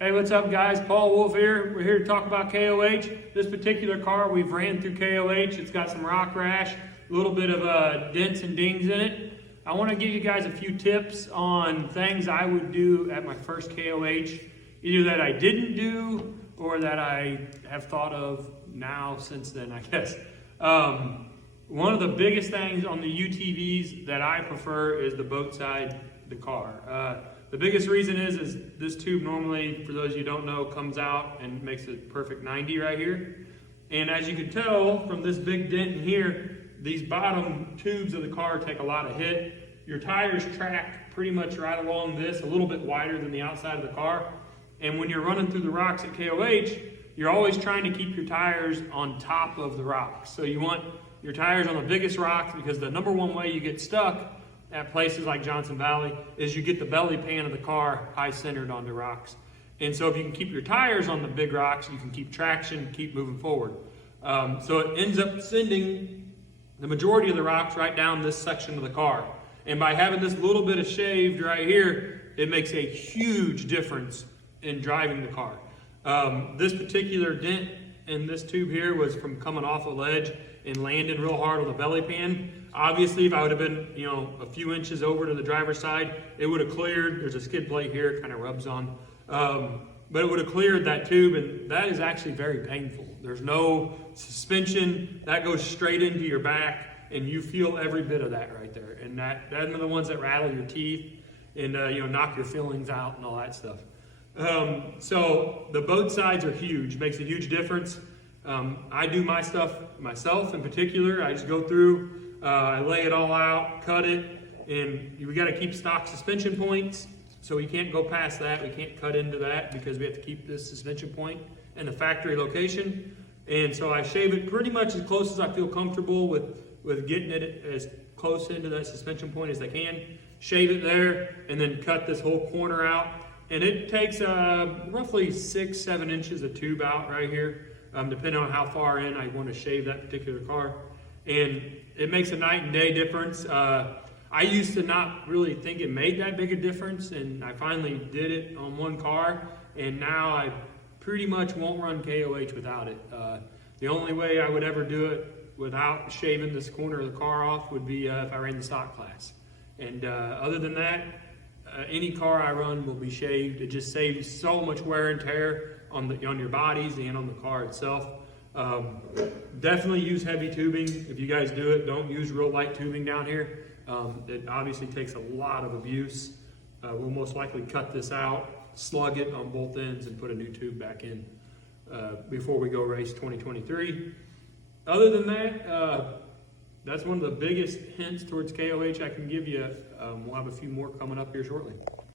Hey, what's up guys? Paul Wolf here. We're here to talk about KOH. This particular car we've ran through KOH. It's got some rock rash, a little bit of dents and dings in it. I want to give you guys a few tips on things I would do at my first KOH, either that I didn't do or that I have thought of now since then, I guess. One of the biggest things on the UTVs that I prefer is the boat side of the car. The biggest reason is this tube normally, for those of you who don't know, comes out and makes a perfect 90 right here. And as you can tell from this big dent in here, these bottom tubes of the car take a lot of hit. Your tires track pretty much right along this, a little bit wider than the outside of the car. And when you're running through the rocks at KOH, you're always trying to keep your tires on top of the rocks. So you want your tires on the biggest rocks, because the number one way you get stuck at places like Johnson Valley is you get the belly pan of the car high centered onto rocks. And so if you can keep your tires on the big rocks, you can keep traction, keep moving forward. So it ends up sending the majority of the rocks right down this section of the car. And by having this little bit of shaved right here, it makes a huge difference in driving the car. This particular dent in this tube here was from coming off a ledge and landing real hard on the belly pan. Obviously, if I would have been, a few inches over to the driver's side, it would have cleared. There's a skid plate here, it kind of rubs on. But it would have cleared that tube, and that is actually very painful. There's no suspension. That goes straight into your back, and you feel every bit of that right there. And that's one of the ones that rattle your teeth and, knock your fillings out and all that stuff. So the both sides are huge, makes a huge difference. I do my stuff myself in particular. I just go through, I lay it all out, cut it, and we got to keep stock suspension points. So we can't go past that. We can't cut into that because we have to keep this suspension point in the factory location. And so I shave it pretty much as close as I feel comfortable with getting it as close into that suspension point as I can. Shave it there and then cut this whole corner out. And it takes roughly 6-7 inches of tube out right here, depending on how far in I want to shave that particular car. And it makes a night and day difference. I used to not really think it made that big a difference, and I finally did it on one car, and now I pretty much won't run KOH without it. The only way I would ever do it without shaving this corner of the car off would be if I ran the stock class. And other than that, any car I run will be shaved. It just saves so much wear and tear on your bodies and on the car itself. Definitely use heavy tubing. If you guys do it, don't use real light tubing down here. It obviously takes a lot of abuse. We'll most likely cut this out, slug it on both ends, and put a new tube back in before we go race 2023. Other than that, that's one of the biggest hints towards KOH I can give you. We'll have a few more coming up here shortly.